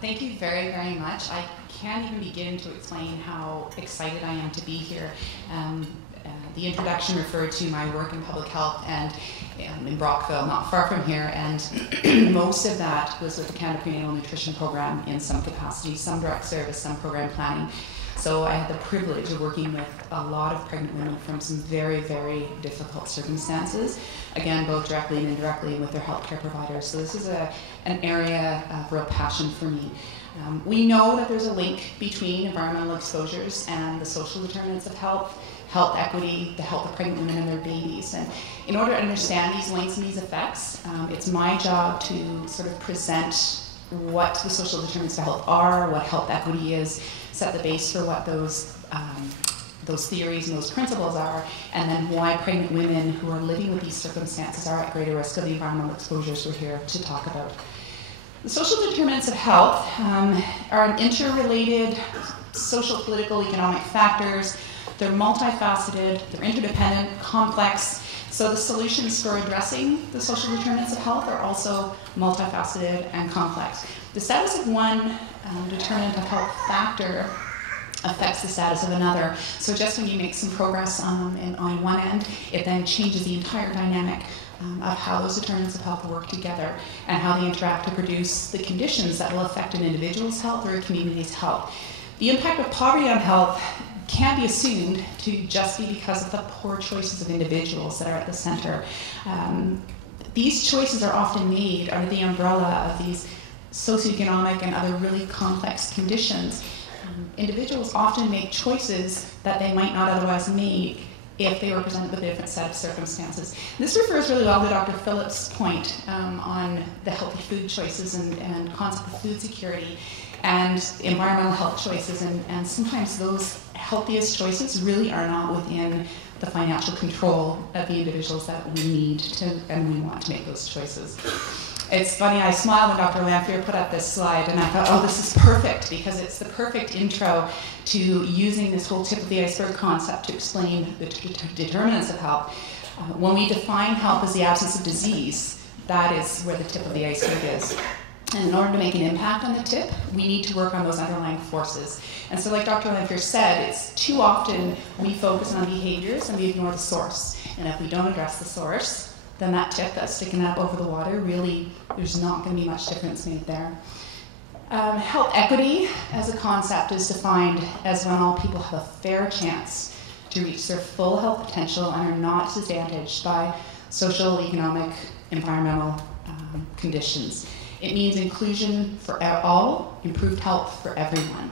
Thank you very, very much. I can't even begin to explain how excited I am to be here. The introduction referred to my work in public health and in Brockville, not far from here, and most of that was with the Canada Prenatal Nutrition Program in some capacity, some direct service, some program planning. So I had the privilege of working with a lot of pregnant women from some very, very difficult circumstances, again, both directly and indirectly with their healthcare providers. So this is an area of real passion for me. We know that there's a link between environmental exposures and the social determinants of health, health equity, the health of pregnant women and their babies. And in order to understand these links and these effects, it's my job to sort of present what the social determinants of health are, what health equity is, set the base for what those theories and those principles are, and then why pregnant women who are living with these circumstances are at greater risk of the environmental exposures we're here to talk about. The social determinants of health are interrelated social, political, economic factors. They're multifaceted, they're interdependent, complex. So the solutions for addressing the social determinants of health are also multifaceted and complex. The status of one determinant of health factor affects the status of another. So just when you make some progress on one end, it then changes the entire dynamic of how those determinants of health work together and how they interact to produce the conditions that will affect an individual's health or a community's health. The impact of poverty on health can't be assumed to just be because of the poor choices of individuals that are at the center. These choices are often made under the umbrella of these socioeconomic and other really complex conditions. Individuals often make choices that they might not otherwise make if they were presented with a different set of circumstances. This refers really well to Dr. Phillips' point on the healthy food choices and concept of food security and environmental health choices, and sometimes those healthiest choices really are not within the financial control of the individuals that we need to and we want to make those choices. It's funny, I smiled when Dr. Lamphere put up this slide and I thought, oh, this is perfect, because it's the perfect intro to using this whole tip of the iceberg concept to explain the determinants of health. When we define health as the absence of disease, that is where the tip of the iceberg is. And in order to make an impact on the tip, we need to work on those underlying forces. And so like Dr. Lamphere said, it's too often we focus on behaviors and we ignore the source. And if we don't address the source, then that tip that's sticking up over the water, really, there's not going to be much difference made there. Health equity as a concept is defined as when all people have a fair chance to reach their full health potential and are not disadvantaged by social, economic, environmental conditions. It means inclusion for all, improved health for everyone.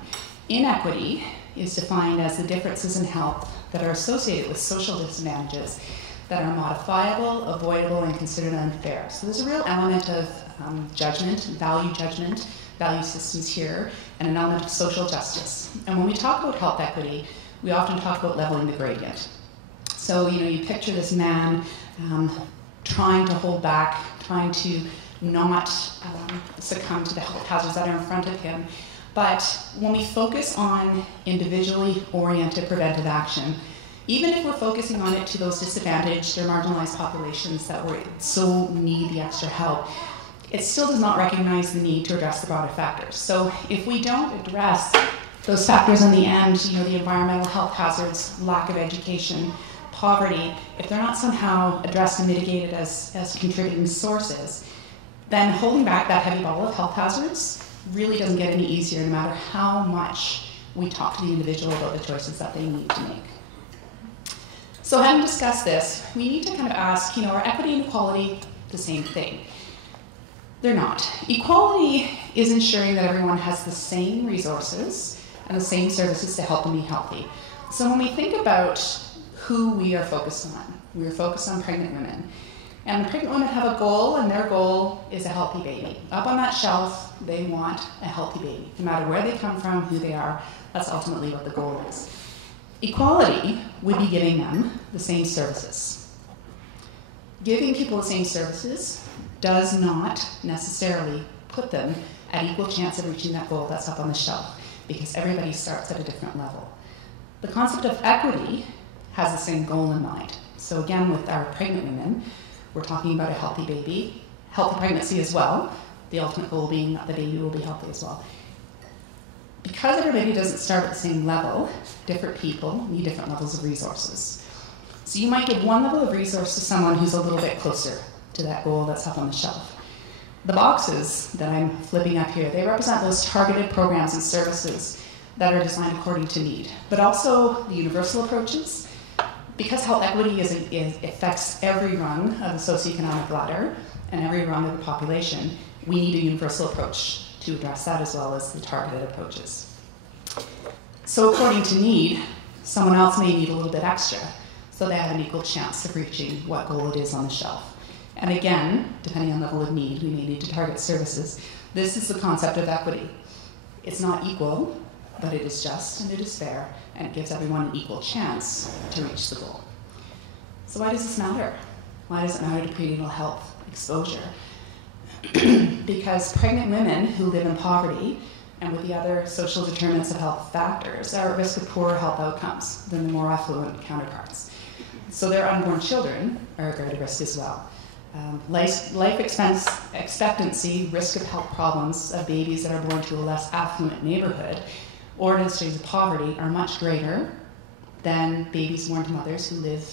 Inequity is defined as the differences in health that are associated with social disadvantages that are modifiable, avoidable, and considered unfair. So there's a real element of judgment, value systems here, and an element of social justice. And when we talk about health equity, we often talk about leveling the gradient. So you picture this man trying to hold back, trying to not succumb to the health hazards that are in front of him. But when we focus on individually oriented preventive action, even if we're focusing on it to those disadvantaged or marginalized populations that so need the extra help, it still does not recognize the need to address the broader factors. So if we don't address those factors in the end, the environmental health hazards, lack of education, poverty, if they're not somehow addressed and mitigated as contributing sources, then holding back that heavy ball of health hazards really doesn't get any easier no matter how much we talk to the individual about the choices that they need to make. So having discussed this, we need to kind of ask, are equity and equality the same thing? They're not. Equality is ensuring that everyone has the same resources and the same services to help them be healthy. So when we think about who we are focused on, we are focused on pregnant women. And pregnant women have a goal, and their goal is a healthy baby. Up on that shelf, they want a healthy baby. No matter where they come from, who they are, that's ultimately what the goal is. Equality would be giving them the same services. Giving people the same services does not necessarily put them at equal chance of reaching that goal that's up on the shelf, because everybody starts at a different level. The concept of equity has the same goal in mind. So again, with our pregnant women, we're talking about a healthy baby, healthy pregnancy as well, the ultimate goal being that the baby will be healthy as well. Because everybody doesn't start at the same level, different people need different levels of resources. So you might give one level of resource to someone who's a little bit closer to that goal that's up on the shelf. The boxes that I'm flipping up here, they represent those targeted programs and services that are designed according to need, but also the universal approaches. Because health equity affects every rung of the socioeconomic ladder and every rung of the population, we need a universal approach to address that as well as the targeted approaches. So according to need, someone else may need a little bit extra, so they have an equal chance of reaching what goal it is on the shelf. And again, depending on the level of need, we may need to target services. This is the concept of equity. It's not equal, but it is just and it is fair, and it gives everyone an equal chance to reach the goal. So why does this matter? Why does it matter to prenatal health exposure? Because pregnant women who live in poverty and with the other social determinants of health factors are at risk of poorer health outcomes than the more affluent counterparts. So their unborn children are at greater risk as well. Life expectancy, risk of health problems of babies that are born to a less affluent neighborhood or in states of poverty are much greater than babies born to mothers who live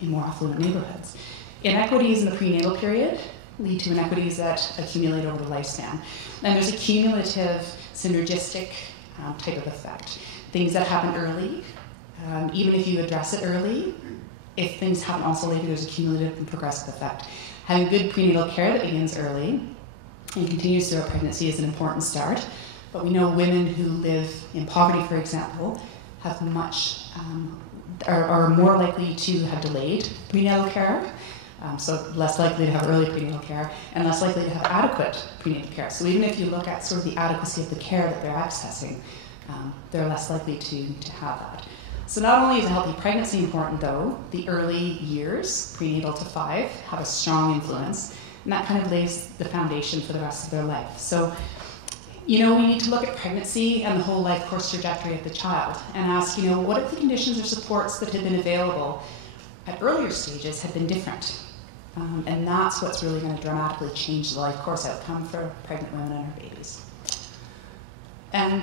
in more affluent neighborhoods. Inequities in the prenatal period lead to inequities that accumulate over the lifespan. And there's a cumulative, synergistic type of effect. Things that happen early, even if you address it early, if things happen also later, there's a cumulative and progressive effect. Having good prenatal care that begins early and continues throughout pregnancy is an important start. But we know women who live in poverty, for example, have are more likely to have delayed prenatal care, so less likely to have early prenatal care, and less likely to have adequate prenatal care. So even if you look at sort of the adequacy of the care that they're accessing, they're less likely to have that. So not only is a healthy pregnancy important, though, the early years, prenatal to 5, have a strong influence, and that kind of lays the foundation for the rest of their life. So, we need to look at pregnancy and the whole life course trajectory of the child and ask, what if the conditions or supports that had been available at earlier stages had been different? And that's what's really going to dramatically change the life course outcome for pregnant women and her babies. And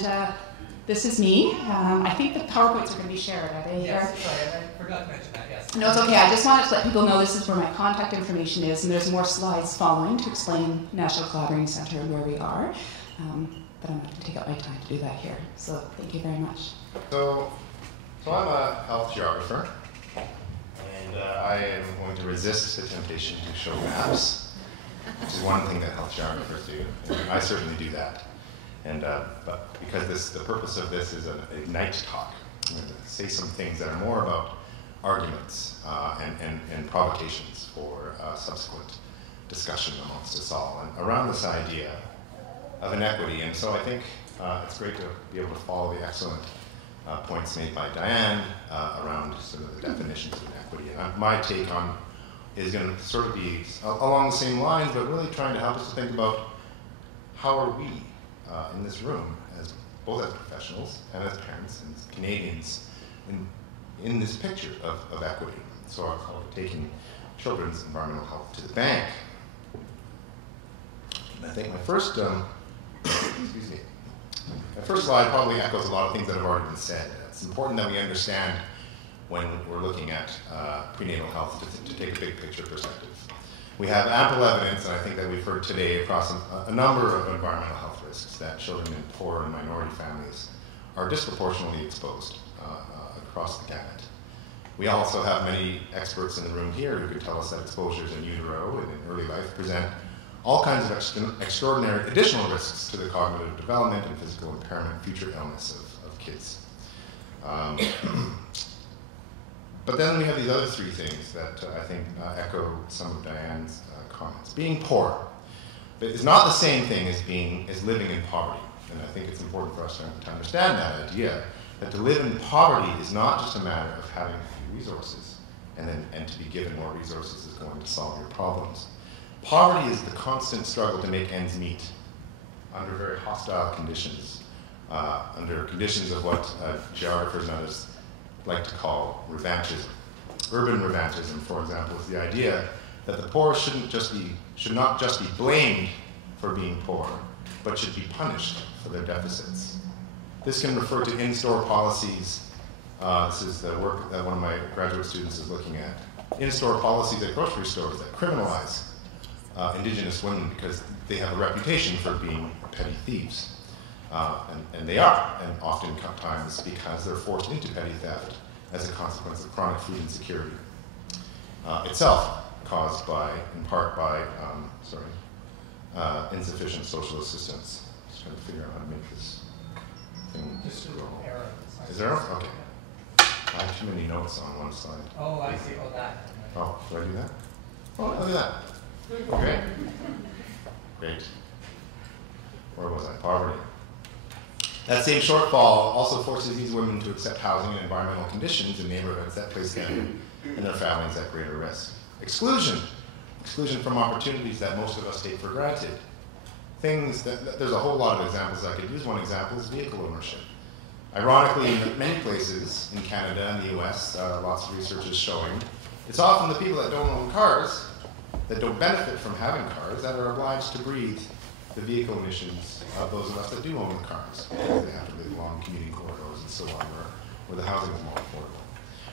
this is me. I think the PowerPoints are going to be shared, are they? Yes, sorry, I forgot to mention that, yes. No, it's okay. I just wanted to let people know this is where my contact information is, and there's more slides following to explain National Collaborating Centre and where we are. But I'm not going to take up my time to do that here. So thank you very much. So I'm a health geographer, and I am going to resist the temptation to show maps, which is one thing that health geographers do. And I certainly do that. And but because the purpose of this is a night talk, I'm going to say some things that are more about arguments and provocations for subsequent discussion amongst us all, and around this idea of inequity. And so I think it's great to be able to follow the excellent points made by Diane around sort of the definitions of inequity. And my take on is going to sort of be along the same lines, but really trying to help us to think about how are we in this room, both as professionals and as parents and as Canadians, in this picture of equity. So I've taken children's environmental health to the bank. And I think my first slide probably echoes a lot of things that have already been said. It's important that we understand when we're looking at prenatal health to take a big picture perspective. We have ample evidence, and I think that we've heard today across a number of environmental health risks that children in poor and minority families are disproportionately exposed across the gamut. We also have many experts in the room here who could tell us that exposures in utero and in early life present all kinds of extraordinary additional risks to the cognitive development and physical impairment, future illness of kids. But then we have these other three things that I think echo some of Diane's comments. Being poor is not the same thing as living in poverty. And I think it's important for us to understand that idea, that to live in poverty is not just a matter of having few resources and to be given more resources is going to solve your problems. Poverty is the constant struggle to make ends meet under very hostile conditions, under conditions of what geographers and others like to call revanchism. Urban revanchism, for example, is the idea that the poor should not just be blamed for being poor, but should be punished for their deficits. This can refer to in-store policies. This is the work that one of my graduate students is looking at. In-store policies at grocery stores that criminalize Indigenous women because they have a reputation for being petty thieves. And they are, and oftentimes because they're forced into petty theft as a consequence of chronic food insecurity. Itself caused by, in part by, insufficient social assistance. Just trying to figure out how to make this thing scroll. Error. Is there? Okay. I have too many notes on one slide. Oh, I see. Oh, that. Oh, do I do that? Oh, look at that. Okay. Great. Where was I? Poverty. That same shortfall also forces these women to accept housing and environmental conditions in neighborhoods that place them and their families at greater risk. Exclusion. Exclusion from opportunities that most of us take for granted. Things that there's a whole lot of examples I could use. One example is vehicle ownership. Ironically, in many places in Canada and the US, lots of research is showing, it's often the people that don't own cars, that don't benefit from having cars, that are obliged to breathe the vehicle emissions of those of us that do own the cars, because they have to live long commuting corridors and so on, where the housing is more affordable.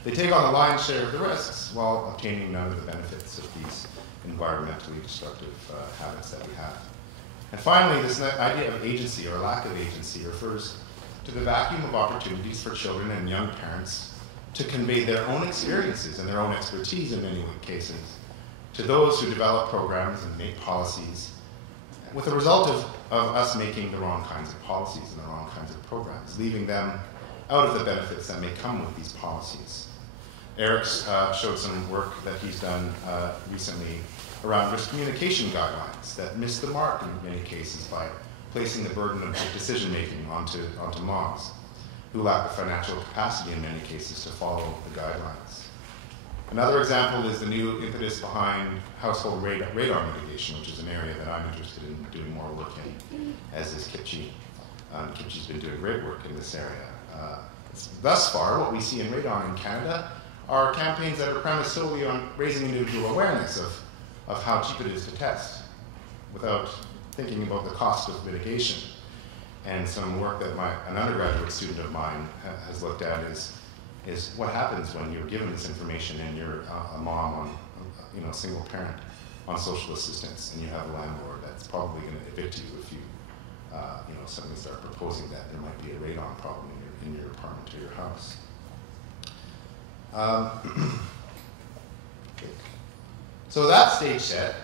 They take on the lion's share of the risks while obtaining none of the benefits of these environmentally destructive habits that we have. And finally, this idea of agency or lack of agency refers to the vacuum of opportunities for children and young parents to convey their own experiences and their own expertise in many cases to those who develop programs and make policies, with the result of us making the wrong kinds of policies and the wrong kinds of programs, leaving them out of the benefits that may come with these policies. Eric's showed some work that he's done recently around risk communication guidelines that miss the mark in many cases by placing the burden of decision-making onto moms who lack the financial capacity in many cases to follow the guidelines. Another example is the new impetus behind household radar mitigation, which is an area that I'm interested in doing more work in, as is Kipchi. Kipchi's been doing great work in this area. Thus far, what we see in radon in Canada are campaigns that are premised solely on raising individual awareness of how cheap it is to test, without thinking about the cost of mitigation. And some work that an undergraduate student of mine has looked at is what happens when you're given this information and you're a mom a single parent on social assistance, and you have a landlord that's probably going to evict you if you suddenly start proposing that there might be a radon problem in your apartment or your house. So that stage set,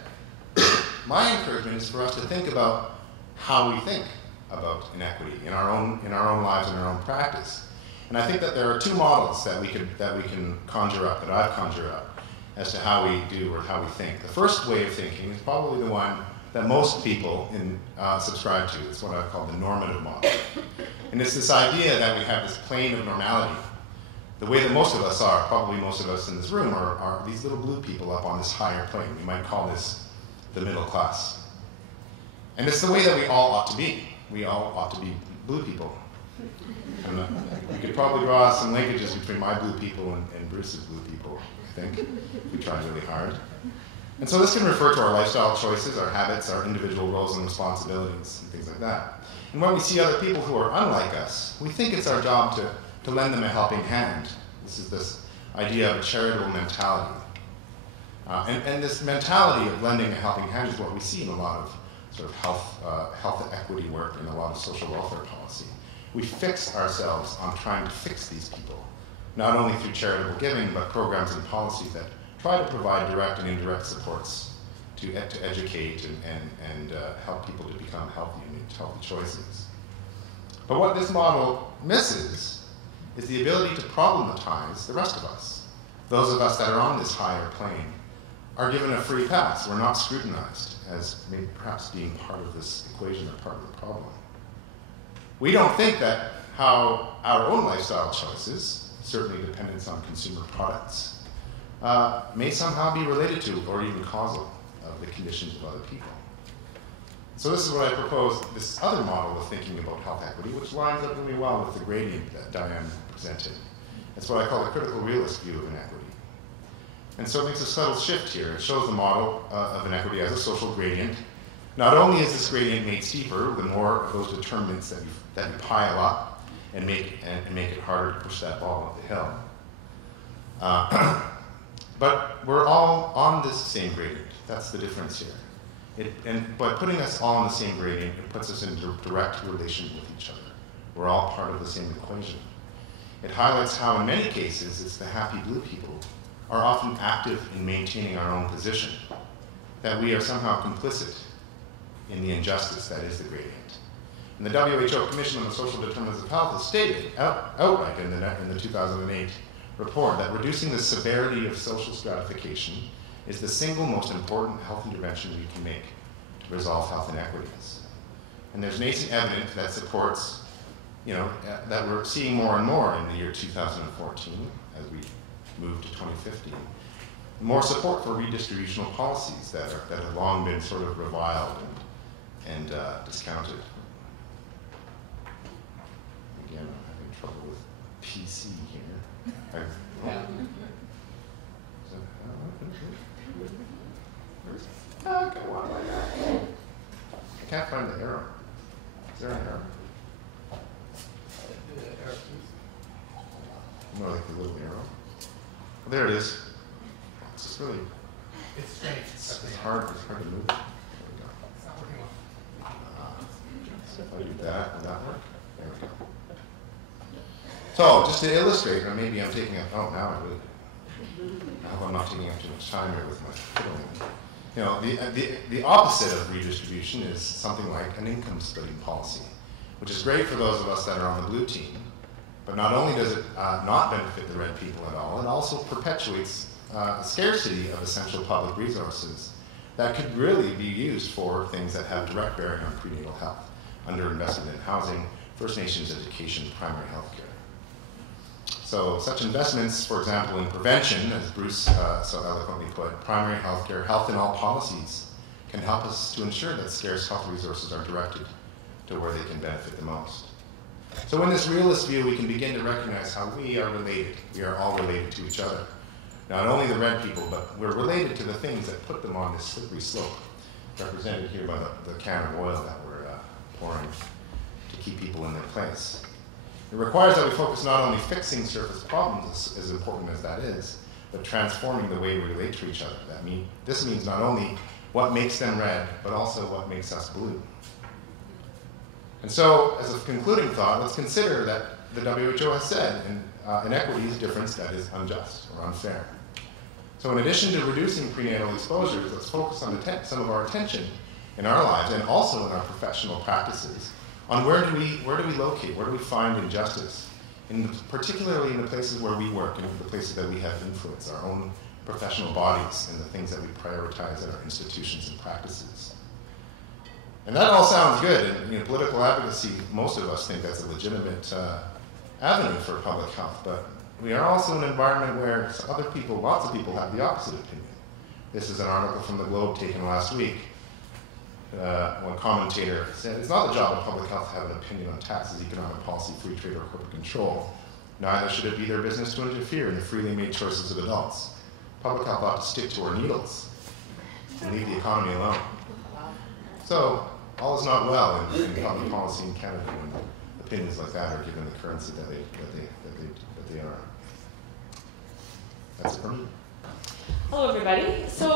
my encouragement is for us to think about how we think about inequity in our own lives and our own practice. And I think that there are two models that we can conjure up, that I've conjured up, as to how we do or how we think. The first way of thinking is probably the one that most people subscribe to. It's what I call the normative model. And it's this idea that we have this plane of normality. The way that most of us are, probably most of us in this room, are these little blue people up on this higher plane. We might call this the middle class. And it's the way that we all ought to be. We all ought to be blue people. And we could probably draw some linkages between my blue people and Bruce's blue people, I think, if we try really hard. And so this can refer to our lifestyle choices, our habits, our individual roles and responsibilities, and things like that. And when we see other people who are unlike us, we think it's our job to lend them a helping hand. This is this idea of a charitable mentality. And this mentality of lending a helping hand is what we see in a lot of sort of health equity work and a lot of social welfare policy. We fix ourselves on trying to fix these people, not only through charitable giving, but programs and policies that try to provide direct and indirect supports to educate and help people to become healthy and make healthy choices. But what this model misses is the ability to problematize the rest of us. Those of us that are on this higher plane are given a free pass. We're not scrutinized as maybe perhaps being part of this equation or part of the problem. We don't think that how our own lifestyle choices, certainly dependence on consumer products, may somehow be related to or even causal of the conditions of other people. So this is what I propose, this other model of thinking about health equity, which lines up really well with the gradient that Diane presented. It's what I call the critical realist view of inequity. And so it makes a subtle shift here. It shows the model of inequity as a social gradient Not only is this gradient made steeper, the more of those determinants that you pile up and make it harder to push that ball up the hill. But we're all on this same gradient. That's the difference here. By putting us all on the same gradient, it puts us in direct relation with each other. We're all part of the same equation. It highlights how, in many cases, it's the happy blue people are often active in maintaining our own position, that we are somehow complicit in the injustice that is the gradient. And the WHO Commission on the Social Determinants of Health has stated outright in the 2008 report that reducing the severity of social stratification is the single most important health intervention we can make to resolve health inequities. And there's nascent evidence that supports, that we're seeing more and more in the year 2014 as we move to 2050. More support for redistributional policies that have long been sort of reviled and discounted. Again, I'm having trouble with PC here. Come on, I can't find the arrow. Is there an arrow? More like the little arrow. Oh, there it is. It's just really. It's strange. It's hard. It's hard to move. There we go. It's not working well. So if I do that, will that work? There we go. So just to illustrate, or maybe I'm taking up. Oh, now I really. I hope I'm not taking up too much time here with my fiddling. The opposite of redistribution is something like an income splitting policy, which is great for those of us that are on the blue team. But not only does it not benefit the red people at all, it also perpetuates a scarcity of essential public resources that could really be used for things that have direct bearing on prenatal health, underinvested in housing, First Nations education, primary health care. So such investments, for example, in prevention, as Bruce so eloquently put, primary health care, health in all policies, can help us to ensure that scarce health resources are directed to where they can benefit the most. So in this realist view, we can begin to recognize how we are related. We are all related to each other. Not only the red people, but we're related to the things that put them on this slippery slope, represented here by the can of oil that we're pouring to keep people in their place. It requires that we focus not only fixing surface problems, as important as that is, but transforming the way we relate to each other. This means not only what makes them red, but also what makes us blue. And so, as a concluding thought, let's consider that the WHO has said inequity is difference that is unjust or unfair. So in addition to reducing prenatal exposures, let's focus on some of our attention in our lives and also in our professional practices on where do we locate, where do we find injustice, particularly in the places where we work and the places that we have influence, our own professional bodies and the things that we prioritize in our institutions and practices. And that all sounds good, and political advocacy, most of us think that's a legitimate avenue for public health, but we are also in an environment where other people, lots of people have the opposite opinion. This is an article from the Globe taken last week. One commentator said, it's not the job of public health to have an opinion on taxes, economic policy, free trade, or corporate control. Neither should it be their business to interfere in the freely made choices of adults. Public health ought to stick to our needles and leave the economy alone. So, all is not well in public policy in Canada when opinions like that are given the currency that they are. That's it for me. Hello, everybody. So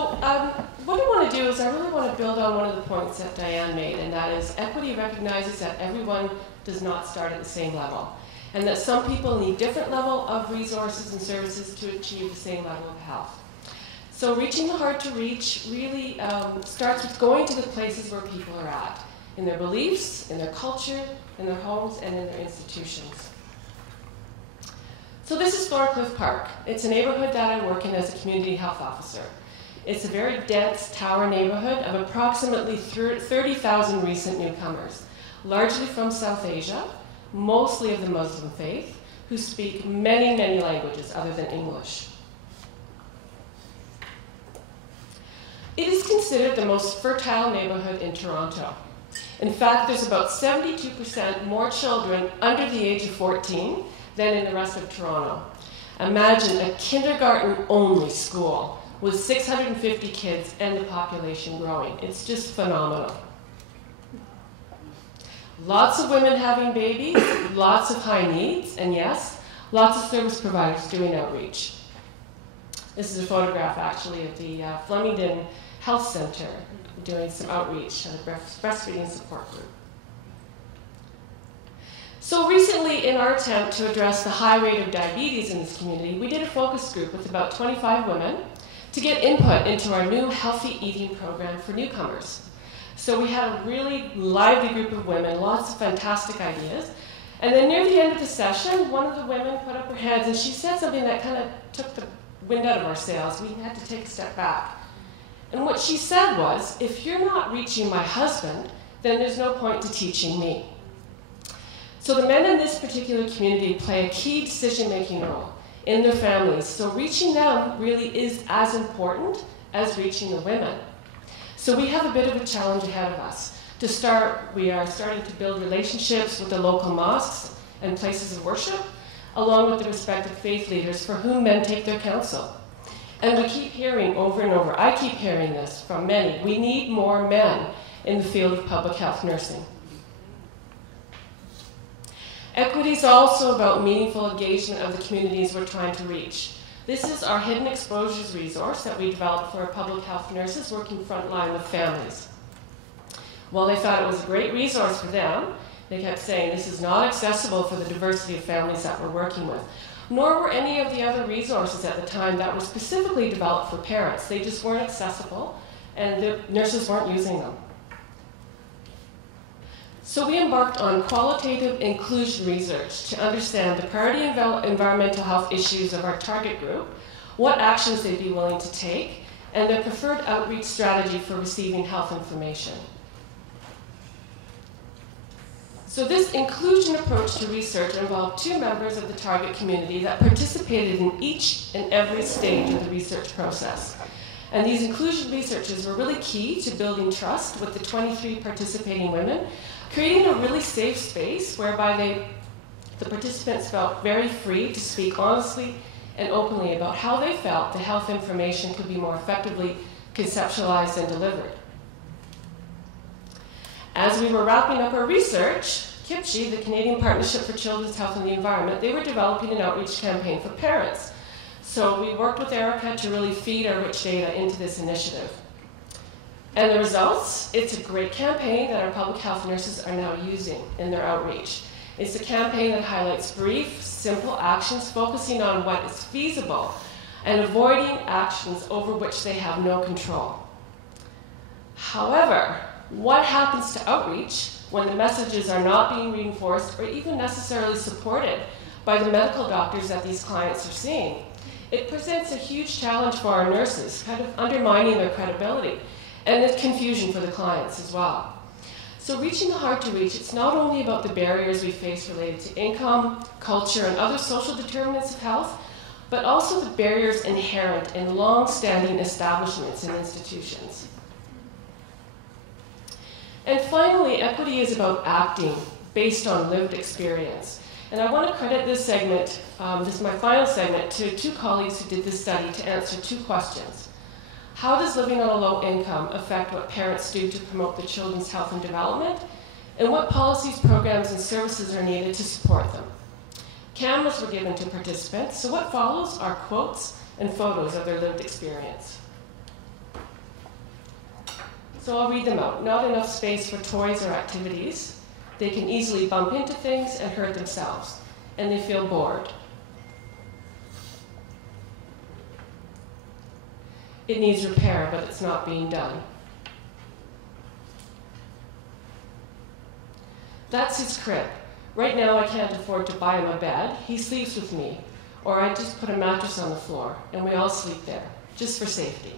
what I want to do is I really want to build on one of the points that Diane made, and that is equity recognizes that everyone does not start at the same level, and that some people need different level of resources and services to achieve the same level of health. So reaching the hard to reach really starts with going to the places where people are at, in their beliefs, in their culture, in their homes, and in their institutions. So this is Thorncliffe Park. It's a neighborhood that I work in as a community health officer. It's a very dense tower neighborhood of approximately 30,000 recent newcomers, largely from South Asia, mostly of the Muslim faith, who speak many, many languages other than English. It is considered the most fertile neighborhood in Toronto. In fact, there's about 72% more children under the age of 14 than in the rest of Toronto. Imagine a kindergarten-only school with 650 kids and the population growing. It's just phenomenal. Lots of women having babies, lots of high needs, and yes, lots of service providers doing outreach. This is a photograph, actually, of the Flemington Health Center doing some outreach at a breastfeeding support group. So recently, in our attempt to address the high rate of diabetes in this community, we did a focus group with about 25 women to get input into our new healthy eating program for newcomers. So we had a really lively group of women, lots of fantastic ideas. And then near the end of the session, one of the women put up her hands and she said something that kind of took the wind out of our sails. We had to take a step back. And what she said was, if you're not reaching my husband, then there's no point to teaching me. So the men in this particular community play a key decision-making role in their families. So reaching them really is as important as reaching the women. So we have a bit of a challenge ahead of us. To start, we are starting to build relationships with the local mosques and places of worship, along with the respective faith leaders for whom men take their counsel. And we keep hearing over and over, I keep hearing this from many, we need more men in the field of public health nursing. Equity is also about meaningful engagement of the communities we're trying to reach. This is our Hidden Exposures resource that we developed for our public health nurses working frontline with families. While they thought it was a great resource for them, they kept saying this is not accessible for the diversity of families that we're working with. Nor were any of the other resources at the time that were specifically developed for parents. They just weren't accessible, and the nurses weren't using them. So we embarked on qualitative inclusion research to understand the priority environmental health issues of our target group, what actions they'd be willing to take, and their preferred outreach strategy for receiving health information. So this inclusion approach to research involved 2 members of the target community that participated in each and every stage of the research process. And these inclusion researchers were really key to building trust with the 23 participating women, creating a really safe space whereby the participants felt very free to speak honestly and openly about how they felt the health information could be more effectively conceptualized and delivered. As we were wrapping up our research, KIPSHE, the Canadian Partnership for Children's Health and the Environment, they were developing an outreach campaign for parents. So we worked with Erica to really feed our rich data into this initiative. And the results, it's a great campaign that our public health nurses are now using in their outreach. It's a campaign that highlights brief, simple actions focusing on what is feasible and avoiding actions over which they have no control. However, what happens to outreach when the messages are not being reinforced or even necessarily supported by the medical doctors that these clients are seeing? It presents a huge challenge for our nurses, kind of undermining their credibility, and the confusion for the clients as well. So reaching the hard to reach, it's not only about the barriers we face related to income, culture, and other social determinants of health, but also the barriers inherent in long-standing establishments and institutions. And finally, equity is about acting based on lived experience. And I want to credit this segment, this is my final segment, to 2 colleagues who did this study to answer 2 questions. How does living on a low income affect what parents do to promote the children's health and development? And what policies, programs, and services are needed to support them? Cameras were given to participants, so what follows are quotes and photos of their lived experience. So I'll read them out. Not enough space for toys or activities. They can easily bump into things and hurt themselves, and they feel bored. It needs repair, but it's not being done. That's his crib. Right now I can't afford to buy him a bed. He sleeps with me. Or I just put a mattress on the floor, and we all sleep there, just for safety.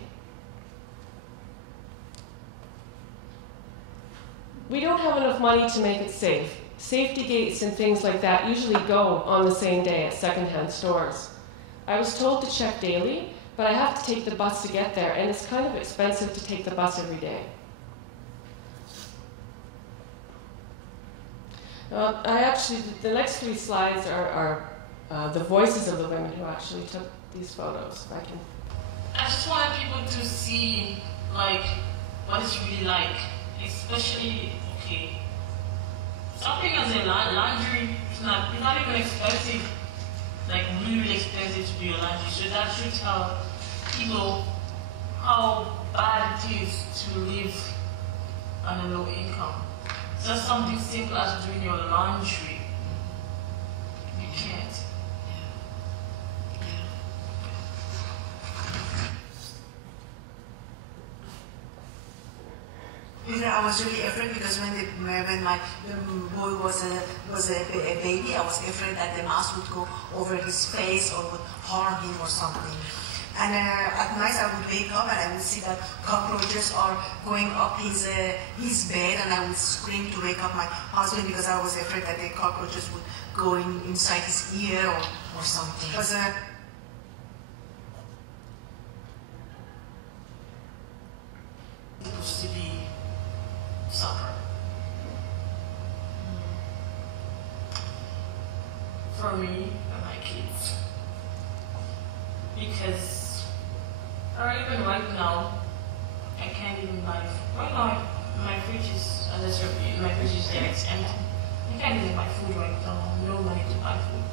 We don't have enough money to make it safe. Safety gates and things like that usually go on the same day at secondhand stores. I was told to check daily, but I have to take the bus to get there, and it's kind of expensive to take the bus every day. The next 3 slides are the voices of the women who actually took these photos. If I can. I just wanted people to see, like, what it's really like. Especially, okay, Shopping as a laundry, it's not even expensive, like really expensive to do your laundry. So that should tell people how bad it is to live on a low income. Just something simple as doing your laundry. You can't. I was really afraid because when my boy was a baby, I was afraid that the mouse would go over his face or would harm him or something. And at night I would wake up and I would see that cockroaches are going up his bed, and I would scream to wake up my husband because I was afraid that the cockroaches would go inside his ear or something. It was supposed to be supper. For me and my kids. Because, or even right now, I can't even buy food. Right now, my fridge is, my fridge is there, it's empty. I can't even buy food right now. I have no money to buy food.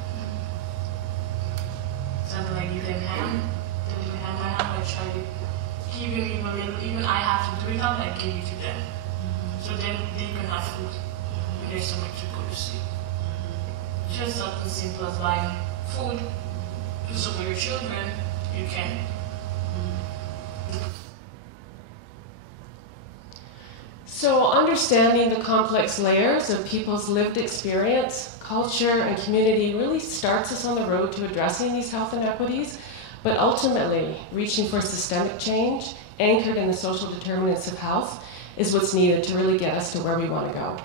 Example, I give them ham. They give me ham. I try to give them even a little. Even I have to do it out, I give it to them. So then they can have food when there's so much to go to sleep. Just something simple as buying food to support your children, you can. So understanding the complex layers of people's lived experience, culture, and community really starts us on the road to addressing these health inequities, but ultimately reaching for systemic change anchored in the social determinants of health is what's needed to really get us to where we want to go.